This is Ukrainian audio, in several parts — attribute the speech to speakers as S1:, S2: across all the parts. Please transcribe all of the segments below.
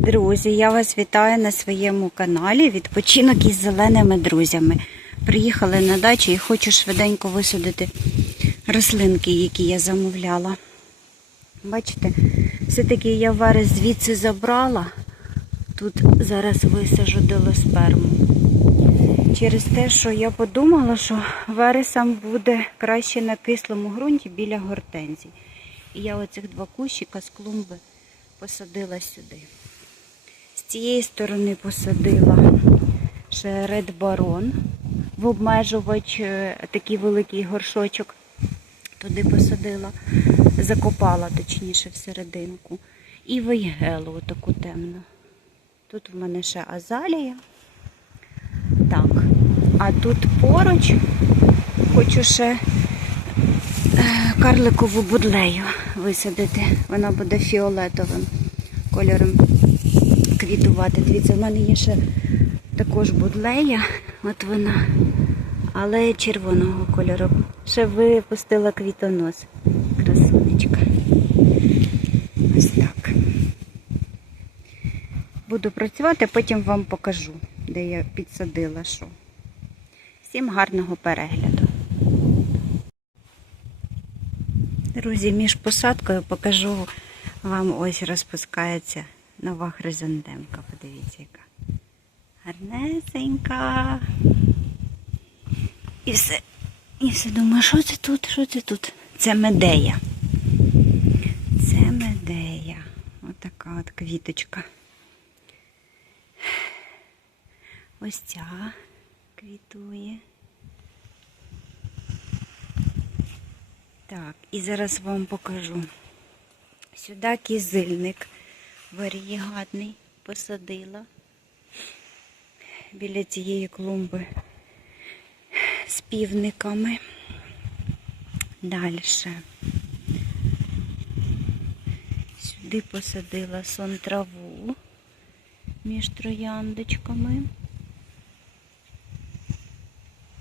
S1: Друзі, я вас вітаю на своєму каналі Відпочинок із зеленими друзями. Приїхали на дачу і хочу швиденько висадити рослинки, які я замовляла. Бачите, все-таки я верес звідси забрала. Тут зараз висажу делосперму. Через те, що я подумала, що вересам буде краще на кислому ґрунті біля гортензій. І я оцих два кущика з клумби посадила сюди. Цієї сторони посадила ще Red Baron в обмежувач, е, такий великий горшочок. Туди посадила, закопала точніше всерединку. І вейгелу таку темну. Тут в мене ще азалія. Так. А тут поруч хочу ще е, карликову будлею висадити. Вона буде фіолетовим кольором квітувати. Дивіться, в мене є ще також будлея, от вона, але червоного кольору. Ще випустила квітонос. Красунечка. Ось так. Буду працювати, потім вам покажу, де я підсадила що. Всім гарного перегляду. Друзі, між посадкою покажу вам ось розпускається нова хризантемка. Подивіться, яка гарнесенька. І все. І все думаю, що це тут? Що це тут? Це медея. Це медея. Отака от квіточка. Ось ця квітує. Так, і зараз вам покажу. Сюди кізильник варієгатний посадила біля цієї клумби з півниками. Далі. Сюди посадила сон траву між трояндочками.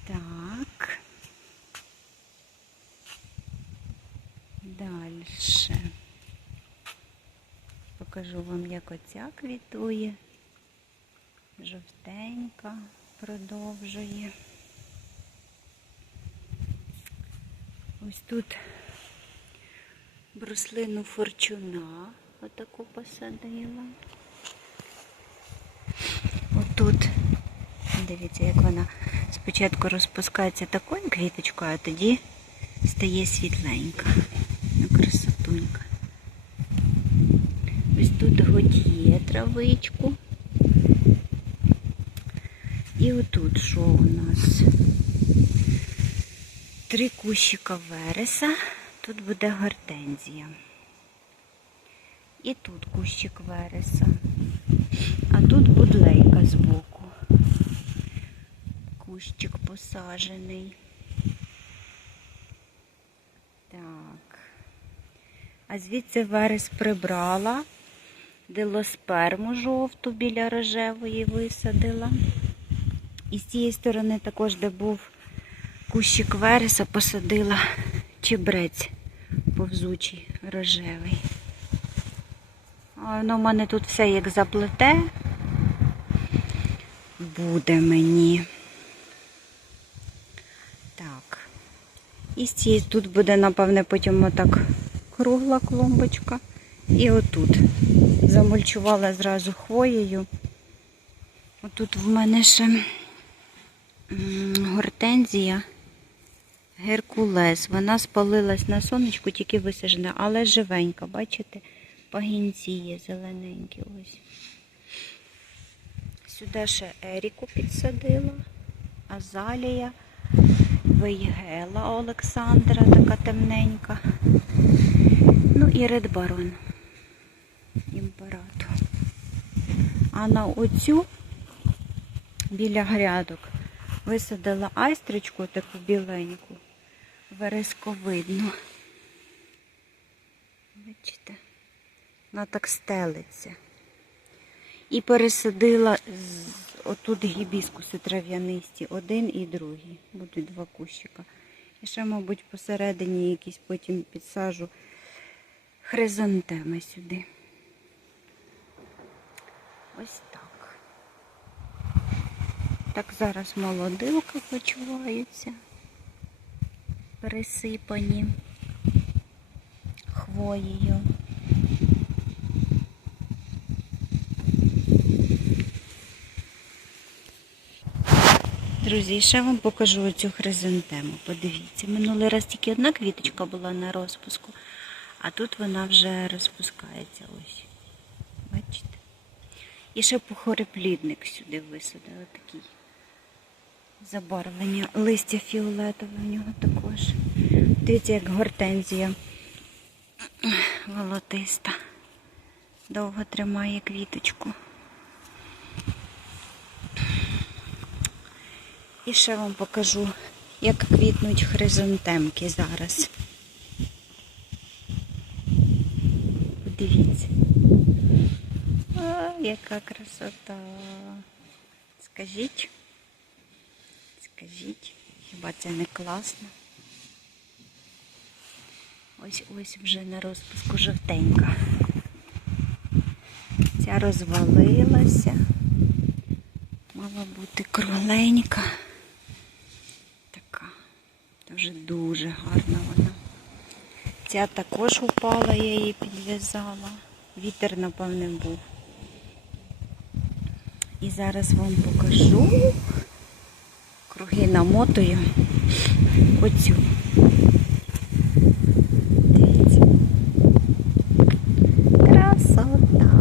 S1: Так. Дальше. Покажу вам, як оця квітує. Жовтенька продовжує. Ось тут бруслину форчуна отаку посадила. Отут, дивіться, як вона спочатку розпускається такою квіточкою, а тоді стає світленька. Ну, красотунька. Ось тут готіє травичку. І отут що у нас? Три кущика вереса. Тут буде гортензія. І тут кущик вереса. А тут будлейка збоку. Кущик посаджений. Так. А звідси верес прибрала, делосперму жовту біля рожевої висадила. І з цієї сторони також, де був кущик вереса, посадила чебрець повзучий рожевий. А воно в мене тут все як заплете. Буде мені. Так. І з цієї тут буде, напевне, потім отак кругла клумбочка. І отут. Замульчувала зразу хвоєю. Отут в мене ще гортензія Геркулес. Вона спалилась на сонечку, тільки висажена, але живенька, бачите? Пагінці є зелененькі ось. Сюди ще Еріку підсадила, Азалія, Вейгела Олександра, така темненька. Ну і Ред Барон імператор. А на оцю біля грядок висадила айстричку таку біленьку, вересковидну. Бачите? Вона так стелиться. І пересадила отут гібіскуси трав'янисті, один і другий. Будуть два кущика. І ще, мабуть, посередині якісь потім підсажу хризантеми сюди. Ось так. Так зараз молодилки почуваються, пересипані хвоєю. Друзі, ще вам покажу оцю хризантему. Подивіться, минулий раз тільки одна квіточка була на розпуску, а тут вона вже розпускається ось. І ще похореплідник сюди висадили такий. Забарвлення. Листя фіолетове в нього також. Дивіться, як гортензія волотиста. Довго тримає квіточку. І ще вам покажу, як квітнуть хризантемки зараз. Подивіться. О, яка красота. Скажіть. Скажіть, хіба це не класно? Ось ось вже на розпуску жовтенька. Ця розвалилася. Мала бути кругленька. Така. Дуже дуже гарна вона. Ця також упала, я її підв'язала. Вітер, напевне, був. І зараз вам покажу круги намотую оцю. Дивіться. Красота.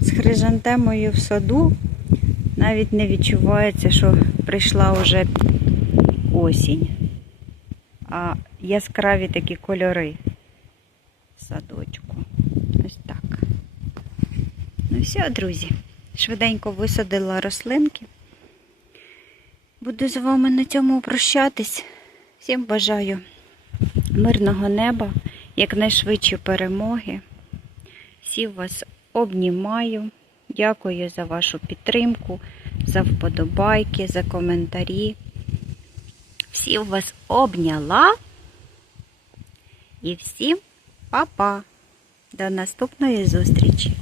S1: З хризантемою в саду навіть не відчувається, що прийшла вже осінь. А яскраві такі кольори садочку. Ось так. Ну все, друзі. Швиденько висадила рослинки. Буду з вами на цьому прощатись. Всім бажаю мирного неба, якнайшвидші перемоги. Всіх вас обнімаю. Дякую за вашу підтримку, за вподобайки, за коментарі. Всіх вас обняла. І всім па-па. До наступної зустрічі!